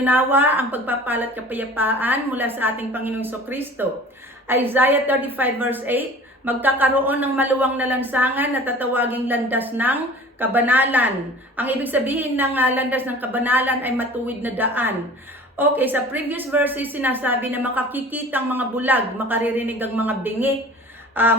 inyo nawa ang pagpapalat kapayapaan mula sa ating Panginoong Kristo. Isaiah 35 verse 8, magkakaroon ng maluwang na lansangan na tatawaging landas ng kabanalan. Ang ibig sabihin ng landas ng kabanalan ay matuwid na daan. Okay, sa previous verses sinasabi na makikitang mga bulag, makaririnig ang mga bingi,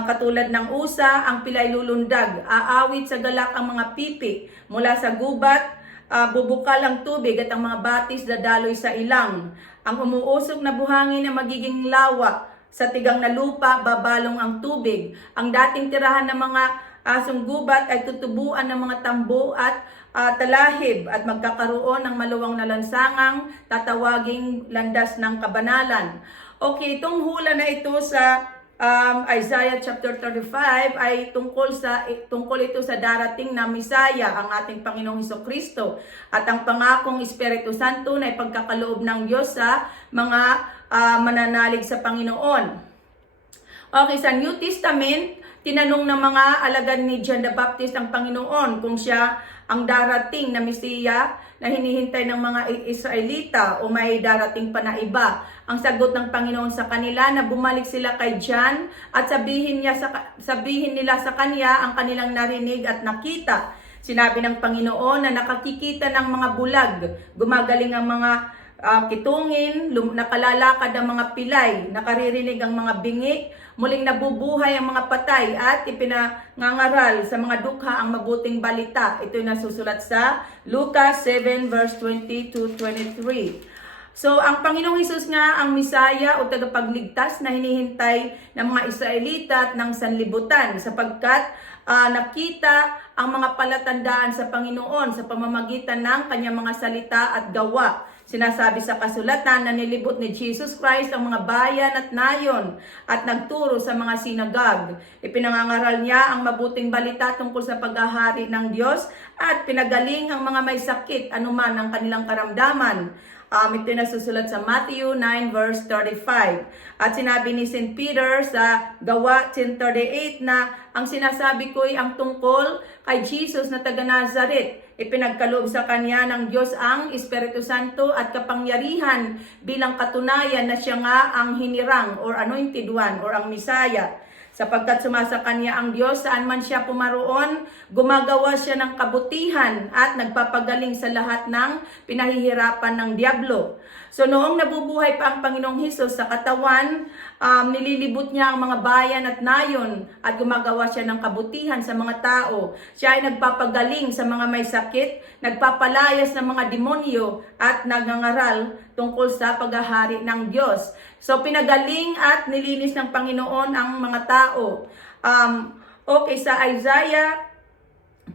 katulad ng usa, ang pilay lulundag, aawit sa galak ang mga pipi, mula sa gubat, bubukal ang tubig at ang mga batis dadaloy sa ilang. Ang umuusok na buhangin na magiging lawa, sa tigang na lupa babalong ang tubig. Ang dating tirahan ng mga asong gubat ay tutubuan ng mga tambo at talahib at magkakaroon ng maluwang na lansangang tatawaging landas ng kabanalan. Okay, itong hula na ito sa Isaiah chapter 35 ay tungkol ito sa darating na Misaya, ang ating Panginoong Kristo, at ang pangakong Espiritu Santo na ipagkakaloob ng Diyos sa mga mananalig sa Panginoon. Okay, sa New Testament, tinanong ng mga alagad ni John the Baptist ang Panginoon kung siya ang darating na Mesiya na hinihintay ng mga Israelita o may darating pa na iba. Ang sagot ng Panginoon sa kanila na bumalik sila kay John at sabihin nila sa kanya ang kanilang narinig at nakita. Sinabi ng Panginoon na nakakikita ng mga bulag, gumagaling ang mga kitungin, nakalalakad ang mga pilay, nakaririnig ang mga bingi, muling nabubuhay ang mga patay at ipinangangaral sa mga dukha ang mabuting balita. Ito yung nasusulat sa Lucas 7 verse 20 to 23. So, ang Panginoong Hesus nga ang Misaya o tagapagligtas na hinihintay ng mga Israelita at ng sanlibutan sapagkat nakita ang mga palatandaan sa Panginoon sa pamamagitan ng kanyang mga salita at gawa. Sinasabi sa kasulatan na nilibot ni Jesus Christ ang mga bayan at nayon at nagturo sa mga sinagag. Ipinangangaral niya ang mabuting balita tungkol sa paghahari ng Diyos at pinagaling ang mga may sakit anuman ang kanilang karamdaman. Ito nasusulat sa Matthew 9 verse 35. At sinabi ni St. Peter sa Gawa 10:38 na ang sinasabi ko ay ang tungkol kay Jesus na taga Nazaret. Ipinagkaloob sa kanya ng Diyos ang Espiritu Santo at kapangyarihan bilang katunayan na siya nga ang hinirang or anointed one or ang Misaya. Sapagkat sumasa kanya ang Diyos saan man siya pumaroon, gumagawa siya ng kabutihan at nagpapagaling sa lahat ng pinahihirapan ng diablo. So noong nabubuhay pa ang Panginoong Hesus sa katawan, nililibot niya ang mga bayan at nayon at gumagawa siya ng kabutihan sa mga tao. Siya ay nagpapagaling sa mga may sakit, nagpapalayas ng mga demonyo at nagngangaral tungkol sa paghahari ng Diyos. So pinagaling at nilinis ng Panginoon ang mga tao. Okay, sa Isaiah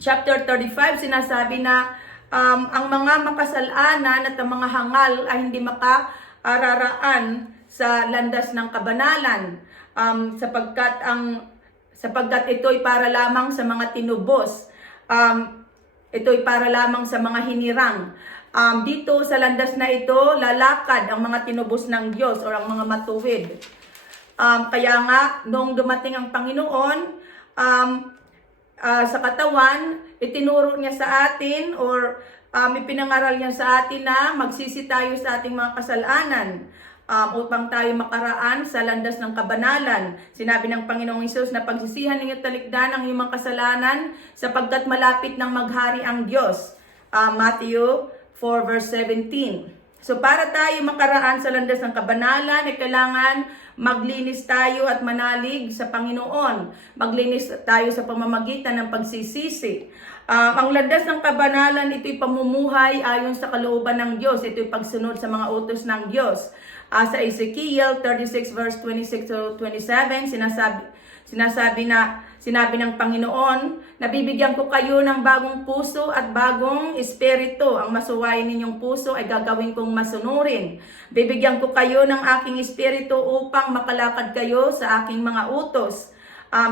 chapter 35 sinasabi na ang mga makasalanan at ang mga hangal ay hindi makaararaan sa landas ng kabanalan sapagkat ito'y para lamang sa mga tinubos. Ito'y para lamang sa mga hinirang. Dito sa landas na ito, lalakad ang mga tinubos ng Diyos o ang mga matuwid. Kaya nga, noong dumating ang Panginoon, sa katawan, itinuro niya sa atin or ipinangaral niya sa atin na magsisi tayo sa ating mga kasalanan upang tayo makaraan sa landas ng kabanalan. Sinabi ng Panginoong Hesus na pagsisihan ninyo talikdan ang iyong mga kasalanan sapagkat malapit nang maghari ang Diyos. Matthew 4 verse 17. So para tayo makaraan sa landas ng kabanalan, ay kailangan maglinis tayo at manalig sa Panginoon. Maglinis tayo sa pamamagitan ng pagsisisi. Ang landas ng kabanalan, ito'y pamumuhay ayon sa kalooban ng Diyos. Ito'y pagsunod sa mga utos ng Diyos. Sa Ezekiel 36 verse 26 to 27, sinabi ng Panginoon, nabibigyan ko kayo ng bagong puso at bagong espiritu. Ang masuwayin ninyong puso ay gagawin kong masunurin. Bibigyan ko kayo ng aking espiritu upang makalakad kayo sa aking mga utos.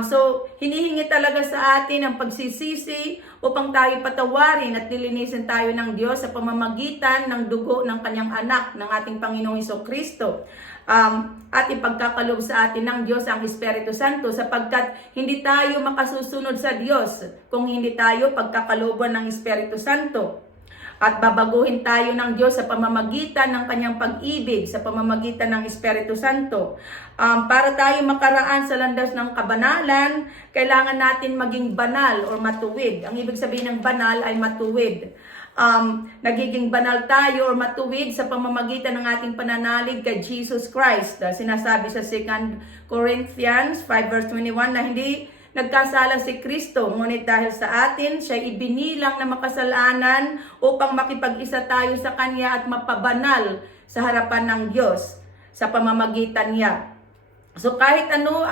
So, hinihingi talaga sa atin ang pagsisisi upang tayo patawarin at nilinisin tayo ng Diyos sa pamamagitan ng dugo ng kanyang anak, ng ating Panginoong Kristo. At ipagkakaloob sa atin ng Diyos ang Espiritu Santo sapagkat hindi tayo makasusunod sa Diyos kung hindi tayo pagkakalooban ng Espiritu Santo. At babaguhin tayo ng Diyos sa pamamagitan ng kanyang pag-ibig, sa pamamagitan ng Espiritu Santo. Para tayo makaraan sa landas ng kabanalan, kailangan natin maging banal o matuwid. Ang ibig sabihin ng banal ay matuwid. Nagiging banal tayo o matuwid sa pamamagitan ng ating pananalig kay Jesus Christ. Sinasabi sa 2 Corinthians 5 verse 21 na hindi nagkasala si Kristo, ngunit dahil sa atin, siya ibinilang na makasalanan upang makipag-isa tayo sa Kanya at mapabanal sa harapan ng Diyos sa pamamagitan niya. So kahit ano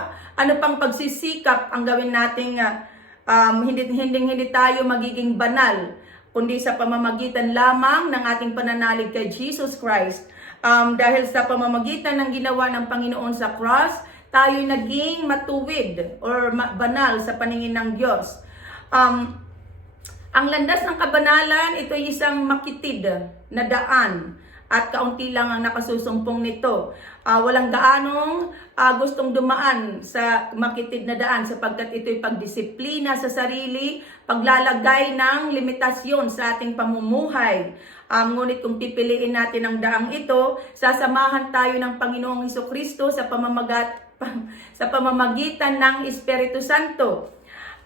pang pagsisikap ang gawin nating hindi tayo magiging banal, kundi sa pamamagitan lamang ng ating pananalig kay Jesus Christ. Dahil sa pamamagitan ng ginawa ng Panginoon sa cross, tayo naging matuwid or banal sa paningin ng Diyos. Ang landas ng kabanalan, ito ay isang makitid na daan at kaunti lang ang nakasusumpong nito. Walang gaanong gustong dumaan sa makitid na daan sapagkat ito'y pagdisiplina sa sarili, paglalagay ng limitasyon sa ating pamumuhay. Ngunit kung pipiliin natin ang daang ito, sasamahan tayo ng Panginoong Hesukristo sa pamamagitan ng Espiritu Santo.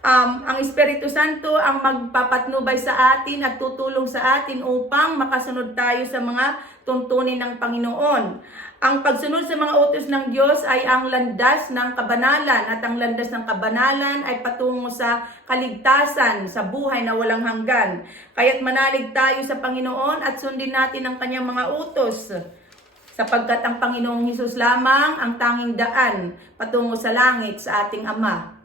Ang Espiritu Santo ang magpapatnubay sa atin at tutulong sa atin upang makasunod tayo sa mga tuntunin ng Panginoon. Ang pagsunod sa mga utos ng Diyos ay ang landas ng kabanalan at ang landas ng kabanalan ay patungo sa kaligtasan, sa buhay na walang hanggan. Kaya't manalig tayo sa Panginoon at sundin natin ang kanyang mga utos. Sapagkat ang Panginoong Hesus lamang ang tanging daan patungo sa langit sa ating Ama.